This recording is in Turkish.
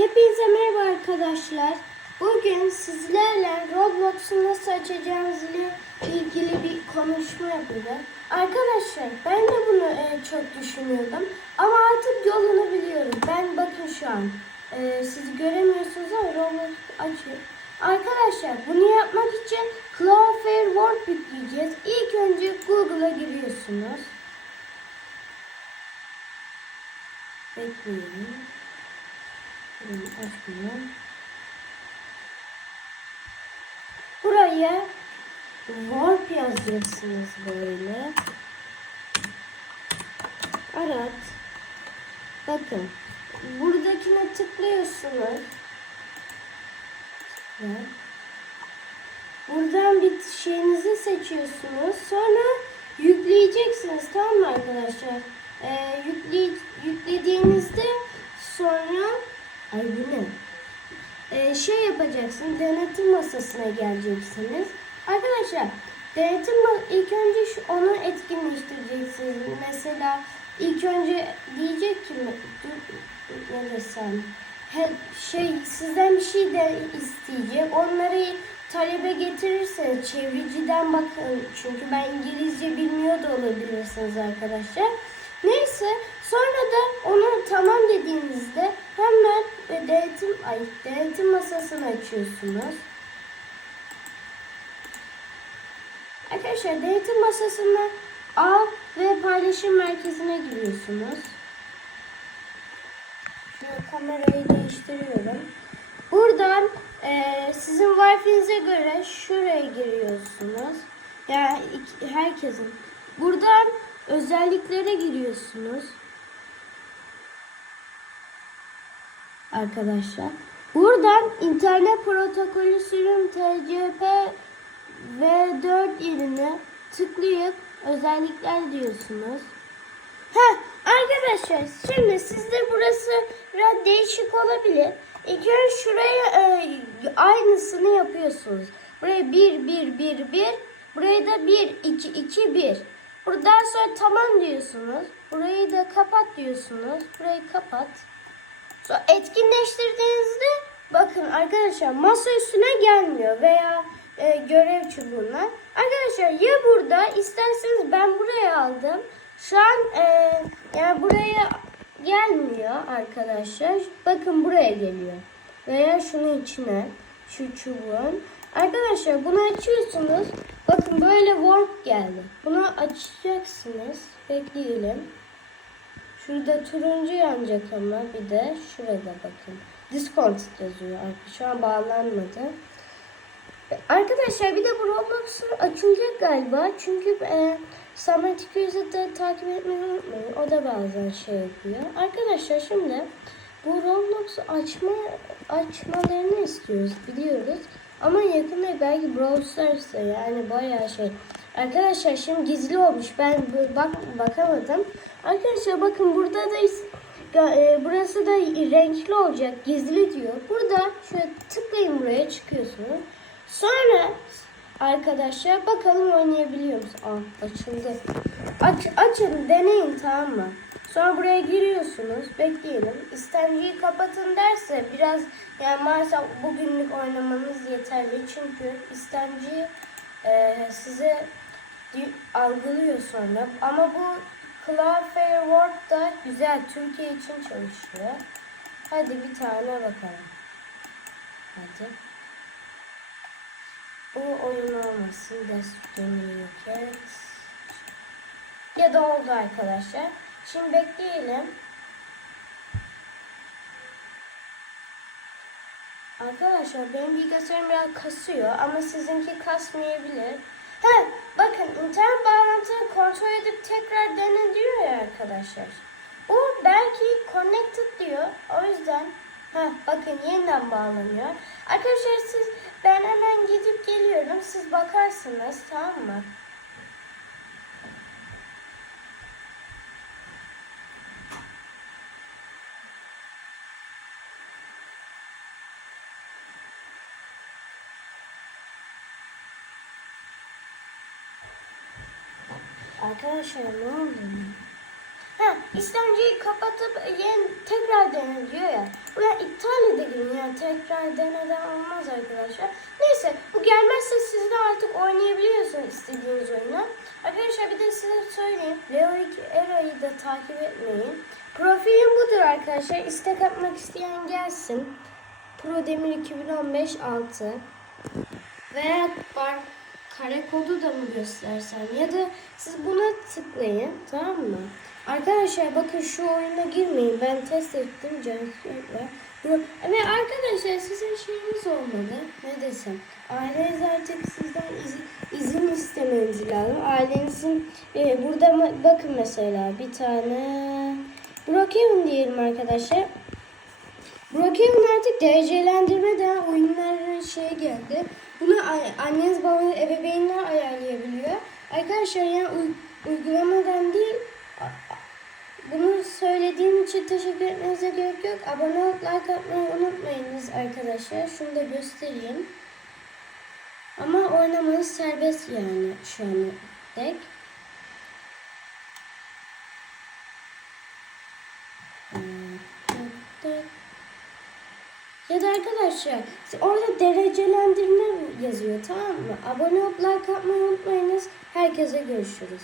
Hepinize merhaba arkadaşlar. Bugün sizlerle Roblox'u nasıl açacağımız ile ilgili bir konuşma yapacağız. Arkadaşlar ben de bunu e, çok düşünüyordum ama artık yolunu biliyorum. Ben bakın şu an e, siz göremiyorsunuz ama Roblox açıyor. Arkadaşlar bunu yapmak için Cloudflare World yükleyeceğiz. İlk önce Google'a giriyorsunuz. Bekleyin. Şurayı açmayalım. Buraya warp yazacaksınız böyle. Arat. Bakın. Buradakine tıklıyorsunuz. Buradan bir şeyinizi seçiyorsunuz. Sonra yükleyeceksiniz. Tamam mı arkadaşlar? Ee, yükle, yüklediğinizde sonra ay bu? Ee, şey yapacaksınız. Denetim masasına geleceksiniz. Arkadaşlar denetim ilk önce şu, onu etkinleştireceksiniz. Mesela ilk önce diyecek ki ne desem şey sizden bir şey de isteyecek. Onları talebe getirirseniz çeviriciden bakın. Çünkü ben İngilizce bilmiyor da olabilirsiniz arkadaşlar. Neyse sonra da onu tamam dediğinizde hemen e, denetim, ay, denetim masasını açıyorsunuz. Arkadaşlar denetim masasına A ve paylaşım merkezine giriyorsunuz. Şu kamerayı değiştiriyorum. Buradan e, sizin Wi-Fi'nize göre şuraya giriyorsunuz. Yani herkesin. Buradan özelliklere giriyorsunuz. Arkadaşlar. Buradan internet protokolü sürüm TCP V4 yerine tıklayıp özellikler diyorsunuz. Ha arkadaşlar şimdi sizde burası biraz değişik olabilir. İlk önce şuraya e, aynısını yapıyorsunuz. Buraya 1 1 1 1 buraya da 1 2 2 1. Buradan sonra tamam diyorsunuz. Burayı da kapat diyorsunuz. Burayı kapat. Sonra etkinleştirdiğinizde bakın arkadaşlar masa üstüne gelmiyor veya e, görev çubuğuna. Arkadaşlar ya burada isterseniz ben buraya aldım. Şu an e, yani buraya gelmiyor arkadaşlar. Bakın buraya geliyor. Veya şunun içine şu çubuğun. Arkadaşlar bunu açıyorsunuz. Bakın böyle warp geldi. Bunu açacaksınız. Bekleyelim. Şurada turuncu yanacak ama bir de şurada bakın. Disconnect yazıyor. Şu an bağlanmadı. Arkadaşlar bir de bu Roblox açılacak galiba. Çünkü e, Samet 200'ü de takip etmeyi unutmayın. O da bazen şey yapıyor. Arkadaşlar şimdi bu Roblox'u açma açmalarını istiyoruz biliyoruz. Ama yakında belki Brawl Stars'ta yani bayağı şey. Arkadaşlar şimdi gizli olmuş. Ben bak bakamadım. Arkadaşlar bakın burada da e, burası da renkli olacak. Gizli diyor. Burada şöyle tıklayın buraya çıkıyorsunuz. Sonra arkadaşlar bakalım oynayabiliyor musun? Aa açıldı. Aç, açın deneyin tamam mı? Sonra buraya giriyorsunuz. Bekleyelim. İstenciyi kapatın derse biraz yani maalesef bugünlük oynamanız yeterli. Çünkü istenciyi e, size algılıyor sonra. Ama bu Cloudflare World da güzel. Türkiye için çalışıyor. Hadi bir tane bakalım. Hadi. Bu oyun olmasın. Destiny yok et. Ya da oldu arkadaşlar. Şimdi bekleyelim. Arkadaşlar benim bilgisayarım biraz kasıyor ama sizinki kasmayabilir. Ha, bakın internet bağlantısını kontrol edip tekrar dene diyor ya arkadaşlar. Bu belki connected diyor. O yüzden ha bakın yeniden bağlanıyor. Arkadaşlar siz ben hemen gidip geliyorum. Siz bakarsınız tamam mı? Arkadaşlar ne oldu? Ha, işlemciyi kapatıp yeni tekrar dene diyor ya. Buraya iptal deneyin ya. Tekrar deneden olmaz arkadaşlar. Neyse bu gelmezse siz de artık oynayabiliyorsunuz istediğiniz oyunu. Arkadaşlar bir de size söyleyeyim. Leo2 Era'yı da takip etmeyin. Profilim budur arkadaşlar. İstek atmak isteyen gelsin. Pro Demir 2015 6 veya bar kare kodu da mı göstersem ya da siz buna tıklayın tamam mı? Arkadaşlar bakın şu oyuna girmeyin. Ben test ettim Cansu'yla. Ve arkadaşlar sizin şeyiniz olmalı. Ne desem? Aileniz artık sizden izin, izin istemeniz lazım. Ailenizin e, burada bakın mesela bir tane Brookhaven diyelim arkadaşlar. Brookhaven artık derecelendirme de oyunların şey geldi. Bunu anneniz babanız ebeveynler ayarlayabiliyor. Arkadaşlar yani uy- uygulamadan değil bunu söylediğim için teşekkür etmenize gerek yok. Abone olup like atmayı unutmayınız arkadaşlar. Şunu da göstereyim. Ama oynamanız serbest yani şu an dek. Ya da arkadaşlar orada derecelendirme yazıyor tamam mı? Abone olup like atmayı unutmayınız. Herkese görüşürüz.